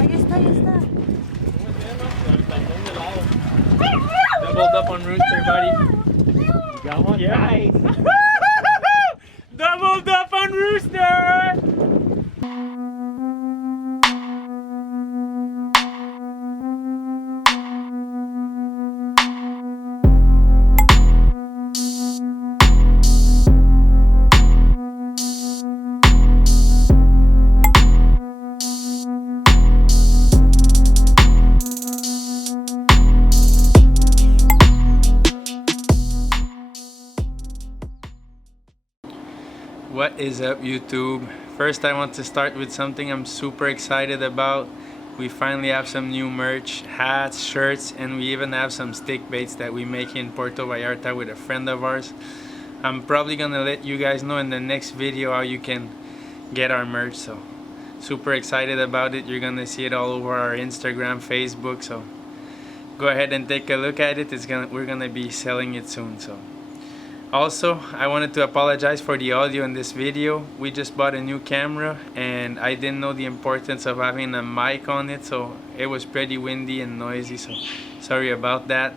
Ahí está, ahí está. Doubled up on Rooster, buddy. Got one. Yeah. Nice. Doubled up on Rooster! What is up, YouTube? First, I want to start with something I'm super excited about. We finally have some new merch, hats, shirts, and we even have some stick baits that we make in Puerto Vallarta with a friend of ours. I'm probably gonna let you guys know in the next video how you can get our merch, so super excited about it. You're gonna see it all over our Instagram, Facebook, so go ahead and take a look at it. We're gonna be selling it soon. So also, I wanted to apologize for the audio in this video. We just bought a new camera and I didn't know the importance of having a mic on it, so it was pretty windy and noisy, so sorry about that.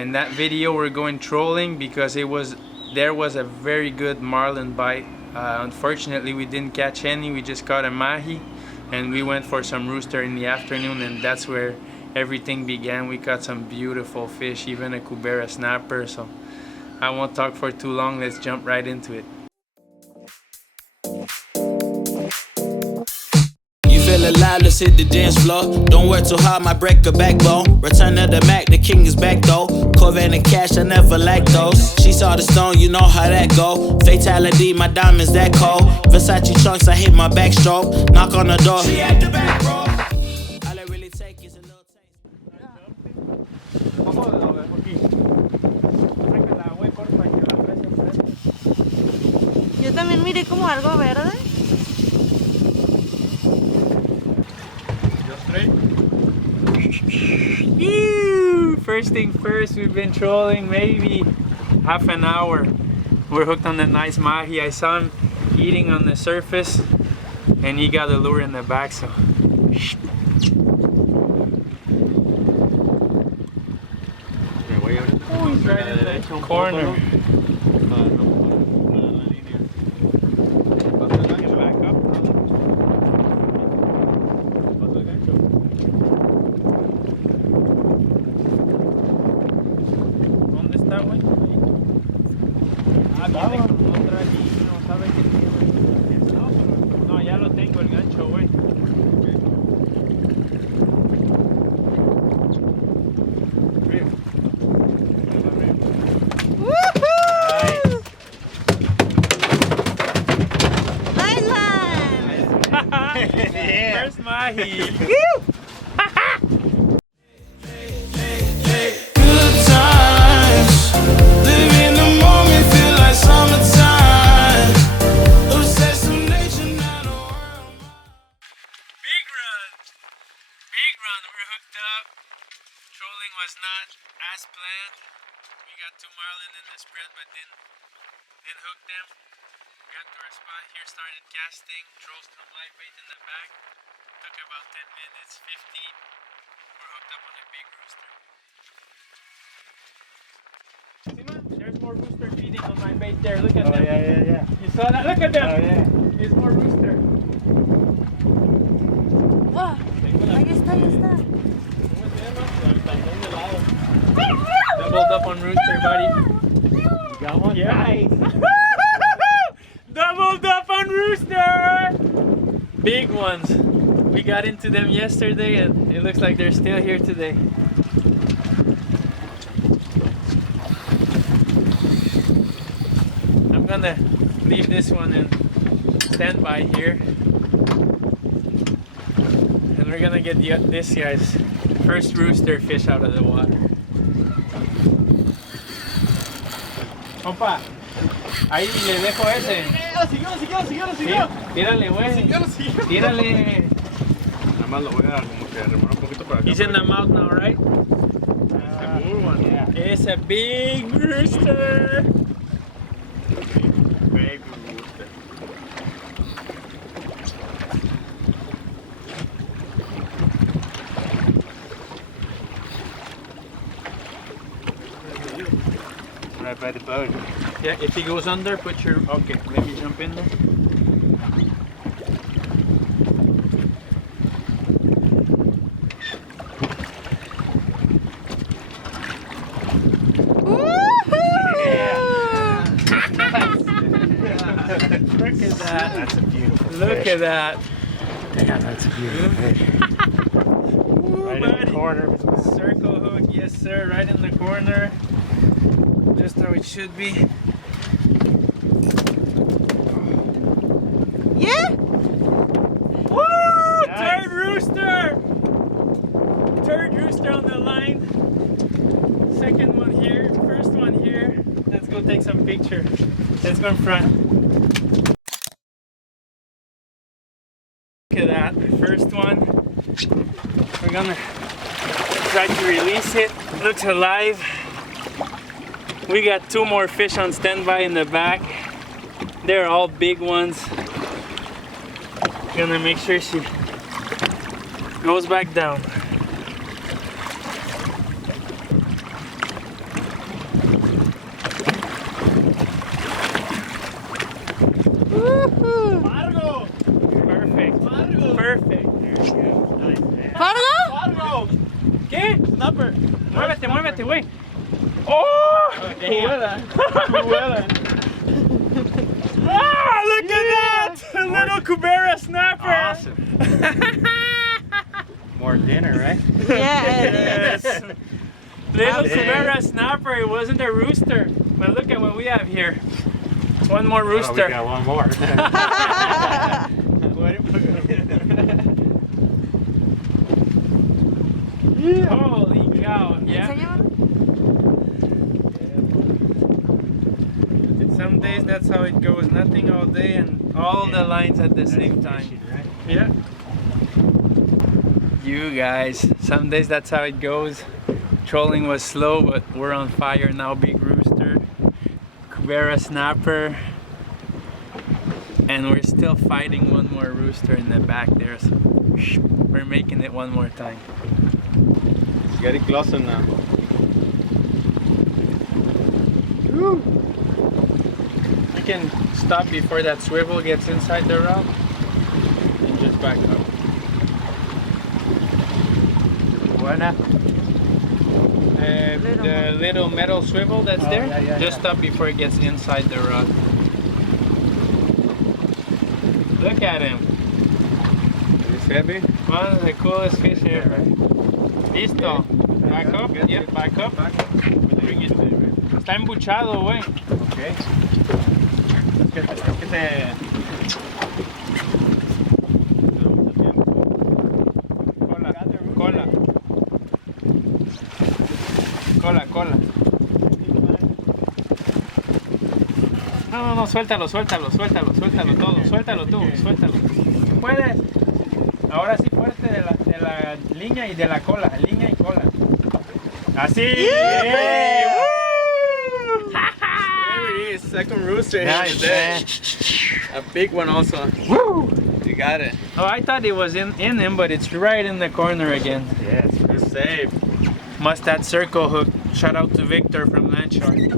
In that video we're going trolling because there was a very good marlin bite. Unfortunately we didn't catch any, we just caught a mahi and we went for some rooster in the afternoon, and that's where everything began. We caught some beautiful fish, even a cubera snapper, so I won't talk for too long, let's jump right into it. You feel alive, let's hit the dance floor. Don't work too hard, might break a backbone. Return of the Mac, the king is back though. Corvette and cash, I never like those. She saw the stone, you know how that go. Fatality, my diamonds that cold. Versace trunks, I hit my backstroke. Knock on the door, she at the back, bro. All I really take is a little taste. Yo también miré como algo verde. First thing first, we've been trolling maybe half an hour. We're hooked on the nice mahi. I saw him eating on the surface and he got a lure in the back, so oh, he's right in the corner. No, ya lo tengo el gancho, güey. Nice one! Yeah. First mahi. We're hooked up. Trolling was not as planned. We got 2 marlin in the spread, but didn't hook them. Got to our spot here, started casting. Trolls some live bait in the back. Took about 10 minutes, 15. We're hooked up on a big rooster. There's more rooster feeding on my bait there. Look at them. Yeah. You saw that? Look at them. Oh, yeah. There's more rooster. Wow. Ahí está, ahí está. Doubled up on Rooster, buddy. Got one. Yeah. Nice. Doubled up on Rooster! Big ones. We got into them yesterday and it looks like they're still here today. I'm gonna leave this one in standby here. And we're gonna get this guy's first rooster fish out of the water. Compa, ahí le dejo ese. Siguió. Tírale, güey. Tírale. Nada más lo voy a como que remar un poquito para acá. He's in the mouth now, right? It's a good one. Yeah. It's a big rooster. Baby rooster. right by the boat. Yeah, if he goes under, put your... Okay, let me jump in there. Look at that. That's a beautiful Look fish. at that. Damn, that's a beautiful fish. Right in the corner. Circle hook, yes sir, right in the corner. Just how it should be. Yeah? Woo! Nice. Third rooster! Third rooster on the line. Second one here, first one here. Let's go take some picture. Let's go in front. Look at that, first one. We're gonna try to release it. Looks alive. We got 2 more fish on standby in the back. They're all big ones. Gonna make sure she goes back down. Woohoo! Fargo! Perfect. Fargo! Perfect. Nice, man. Fargo? Fargo! ¿Qué? Snapper! Muévete, muévete, güey. ¡Oh! Cubera! Cubera! Ah, look at that! A little cubera snapper. Awesome. More dinner, right? Yeah, it Yes. is. Little Absolutely. cubera snapper. It wasn't a rooster. But look at what we have here. One more Oh, we rooster. got one more. Holy cow. Yeah. Enséñamelo. Some days that's how it goes. Nothing all day and all the lines at the same time. Yeah. You guys, some days that's how it goes. Trolling was slow, but we're on fire now. Big rooster, cubera snapper, and we're still fighting one more rooster in the back there. So we're making it one more time. It's getting closer now. You can stop before that swivel gets inside the rod and just back up. Buena. The little metal swivel that's Oh, there, yeah, just stop before it gets inside the rod. Look at him. Is it heavy? One of the coolest fish ever. Listo. Back up. Yep, back up. Bring it. Está embuchado, güey. Okay. Es que te... Cola, cola. Cola, cola. No, suéltalo, suéltalo, suéltalo, suéltalo todo, suéltalo tú, suéltalo. Puedes. Ahora sí fuerte de la línea y de la cola, línea y cola. Así. Yeah. Woo! There it is, second rooster. Nice, man. A big one also. Woo! You got it. Oh, I thought it was in him, but it's right in the corner again. Yes, good save. Must that circle hook. Shout out to Victor from Landshark.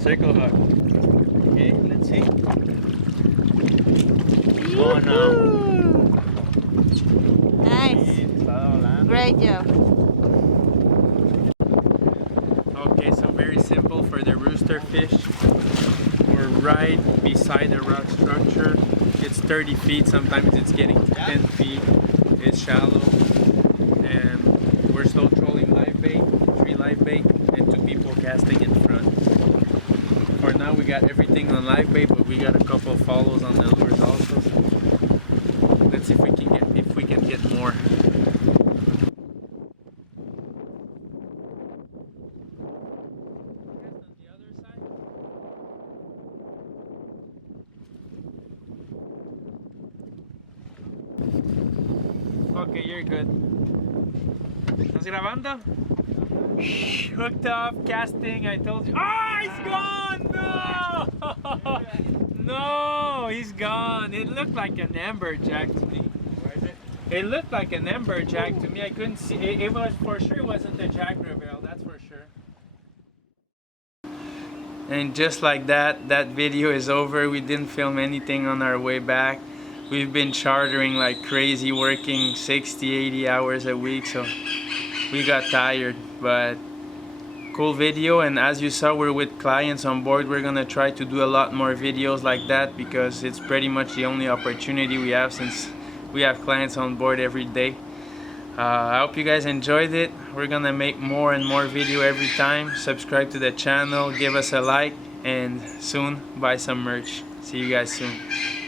Circle hook. Okay, let's see. Oh no. Nice. Great job. Okay, so very simple for the rooster fish. We're right beside the rock structure. It's 30 feet, sometimes it's getting 10 feet. It's shallow. And we're still trolling live bait, 3 live bait, and 2 people casting in front. For now we got everything on live bait, but we got a couple of follows on the lures also. So let's see if we can get more. Okay, you're good. ¿Estás grabando? Hooked up, casting, I told you. Oh, he's gone! No! No, he's gone. It looked like an amberjack to me. Where is it? It looked like an amberjack to me. I couldn't see. It was for sure. It wasn't a jack reveal. That's for sure. And just like that, that video is over. We didn't film anything on our way back. We've been chartering like crazy, working 60, 80 hours a week, so we got tired. But cool video, and as you saw, we're with clients on board. We're gonna try to do a lot more videos like that because it's pretty much the only opportunity we have since we have clients on board every day. I hope you guys enjoyed it. We're gonna make more and more video every time. Subscribe to the channel, give us a like, and soon buy some merch. See you guys soon.